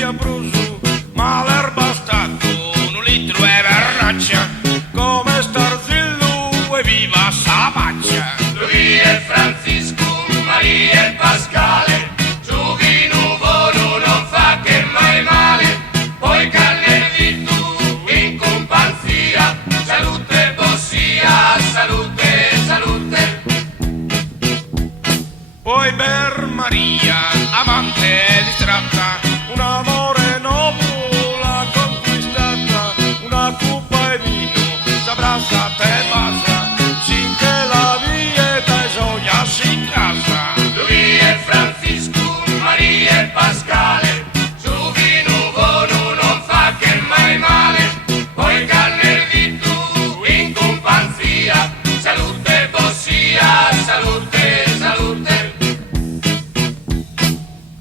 via Brusu, ma l'erba sta con un litro e vernaccia, come Starzillo e viva Sabaccia. Lui è Francisco, Maria e Pascale, Giovino buono non fa che mai male, poi Carnetti tu in companzia, salute bossia, salute, salute. Poi per Maria, amante distratta, un amore nuovo l'ha conquistata, una coppa e vino, s'abbraccia e basta, finché la vita e gioia si incassa. Lui è Francisco, Maria e Pascale, Giovino buono non fa che mai male, poi Carnetti tu in companzia, salute bossia, salute, salute.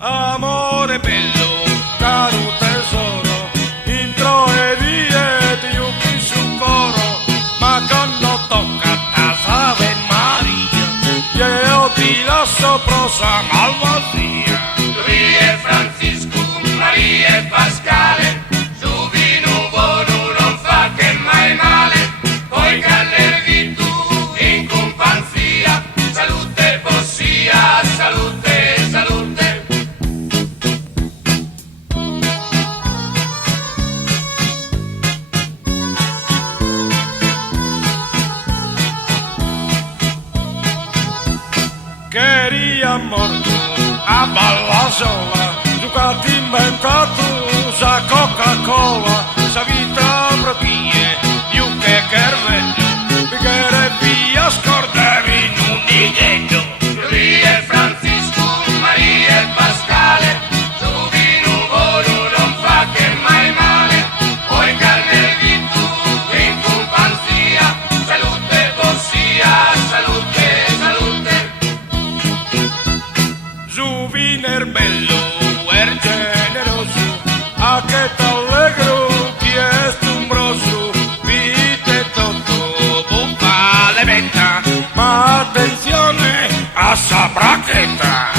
Amore bello, caro tesoro, intro e vie di un sul coro, ma quando tocca a Ave Maria, io ti lascio prosa malvasia. Lui è Francisco, Maria e Pascale, Giovino buono non fa che mai male, poi Carnetti tu in companzia, salute bossia, salute, salute. Queríamos a balla sola, giocati inventato sa Coca-Cola, sa vita proprie, più che cervello, perché via scordavi in un nido. Lui è Francisco, Maria e Pascale, Giovino buono non fa che mai male, poi Carnetti tu in companzia, salute bossia, salute, salute. Gioviner bello, er generoso, a che t'allegro, chi è stumbroso, vite tutto, buffa le metta, ma attenzione a sa bracchetta.